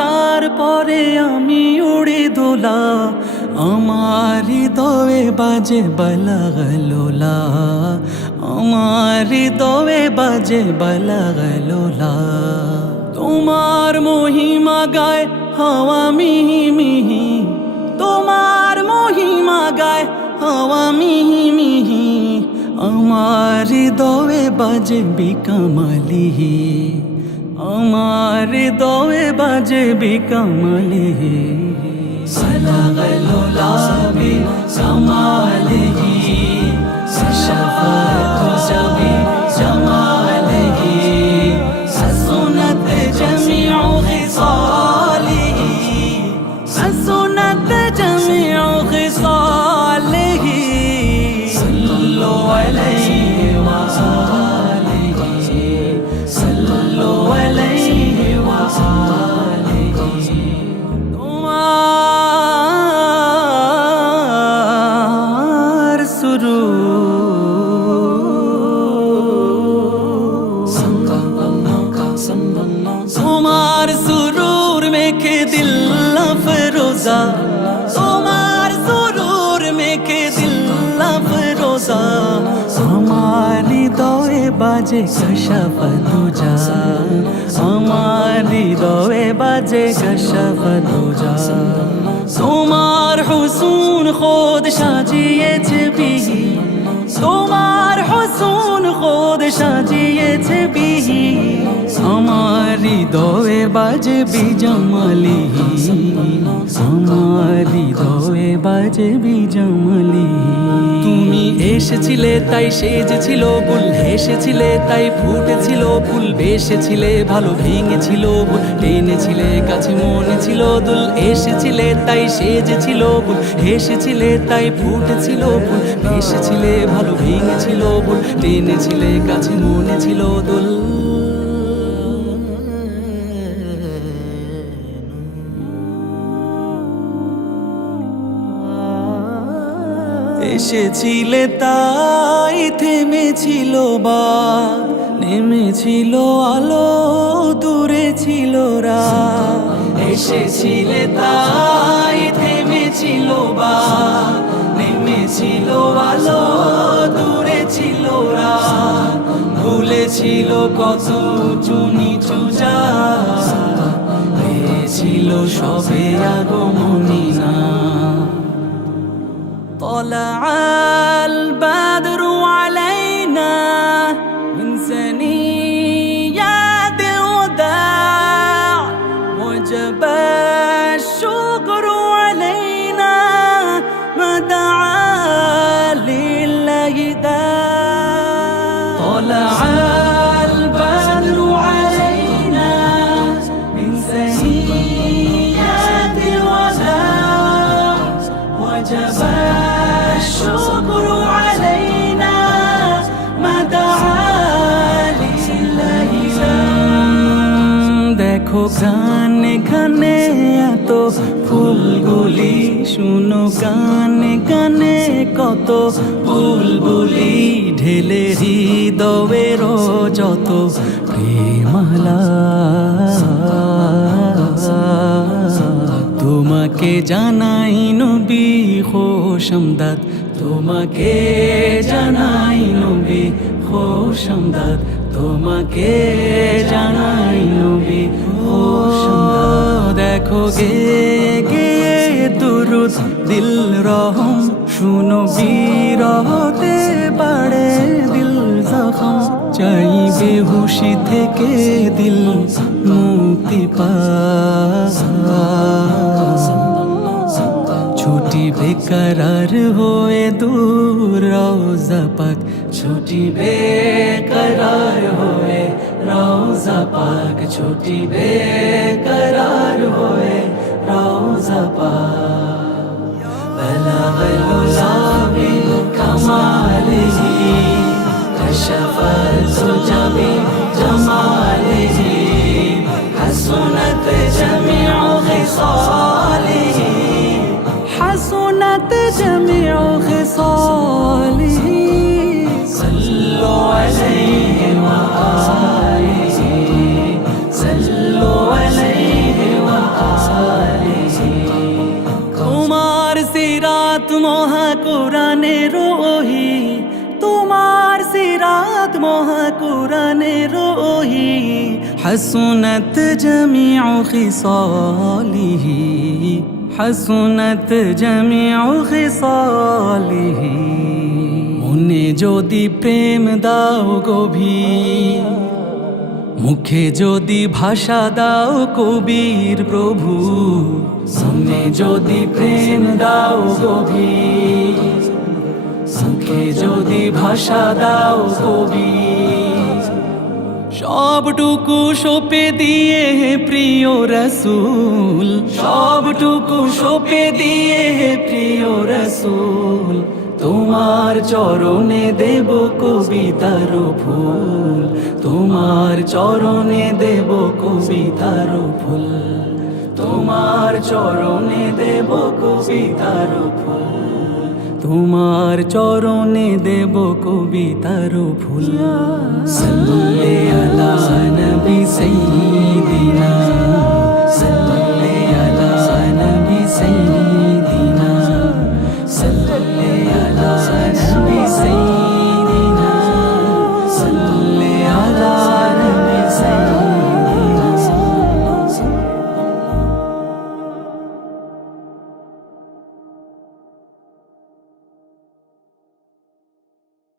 তারপরে আমি উড়ি দোলা, আমার হৃদয়ে বাজে বালাগলোলা, আমার হৃদয়ে বাজে বালাগলোলা। তোমার মহিমা গায় হাওয়া মিহি মিহি, তোমার মহিমা গায় হাওয়া মিহি মিহি, আমার হৃদয়ে বাজে বিকমালি, আমার হৃদয়ে বাজে বিকমালি। বালাগলোলা বিকমালিহি, সশফাতু জবি জামালিহি, হাসুনাত জামিউ খিসালিহি, হাসুনাত জামিউ খিসালিহি। সাল্লু আলাইহি ওয়া আলিহি, সাল্লু আলাইহি ওয়া আলিহি। তোমার তোমার সুরুর মেখে দিল ফরোজা, তোমার সুরুর মেখে দিল ফরোজা, আমার হৃদয়ে বাজে কশফ দুজা, আমার হৃদয়ে বাজে কশফ দুজা। তোমার হুসুন খোদ সাজিয়েছে বিহি, তোমার হুসুন খোদ সাজিয়েছে বিহি, আমার হৃদয়ে বাজে বিজমালিহি, আমার হৃদয়ে বাজে বিজমালিহি। তুমি এসেছিলে তাই সেজেছিল ফুল, হেসেছিলে তাই ফুটেছিল ফুল, বেসেছিলে ভালো ভেঙেছিল ফুল, টেনেছিলে কাছে মনে ছিল দুল। এসেছিলে তাই সেজেছিল ফুল, হেসেছিলে তাই ফুটেছিল ফুল, বেসেছিলে ভালো ভেঙেছিল ফুল, টেনেছিলে কাছে মনে ছিল দুল। এসেছিলে তাই থেমেছিল বাদ, নেমেছিল আলো দূরে ছিল রাত। এসেছিলে তাই থেমেছিল বাদ, নেমেছিল আলো দূরে ছিল রাত। ভুলেছিল কত উঁচু নিচু জাত, হয়েছিল সবে আগমনী না। طلع البدر علينا من ثنيات الوداع، وجب الشكر علينا ما دعا لله داع. طلع البدر علينا من ثنيات الوداع، وجب الشكر علينا ما دعا لله داع. দেখো গানে গানে এত ফুলগুলি, শুনো গানে গানে কত বুলবুলি, ঢেলে হৃদয়ের যত প্রেমালা। তোমাকে জানাই নবী খোশামদাদ, তোমাকে জানাই নবী খোশামদাদ, তোমাকে জানাই নবী খোশামদাদ। দেখো গে গে দুরুদ দিল রহম, শুনো বিরহতে বাড়ে দিল জখম। চাই বেহুশি থেকে দিল মুক্তি পা, ছুটি বেকরার হয়ে দূর রওজা পাক, ছুটি বেকরার হয়ে রওজা পাক, ছুটি বেকরার হয়ে রওজা পাক। বালাগলোলা বিকমালিহি, কশফাত জবি জামালিহি, হাসুনাত জামিউ খিসালিহি, حسنت جميع خصاله. صلوا عليه وآله، صلوا عليه وآله. মহা কুরআনের ওহি হাসুনাত জামিউ খিসালিহি হাসুনাত জামিউ খিসালিহি মনে যদি প্রেম দাও গভীর মুখে যদি ভাষা দাও কবির প্রভু মনে যদি প্রেম দাও গভীর মুখে যদি ভাষা দাও কবির সবটুকু সঁপে দিয়ে হে প্রিয় রসূল সবটুকু সঁপে দিয়ে হে প্রিয় রসূল তোমার চরণে দেব কবিতার ফুল তোমার চরণে দেব কবিতার ফুল তোমার চরণে দেব কবিতার ফুল তোমার চরণে দেব কবিতার ফুল সাল্লি আলা নবী সাইয়্যিদিনা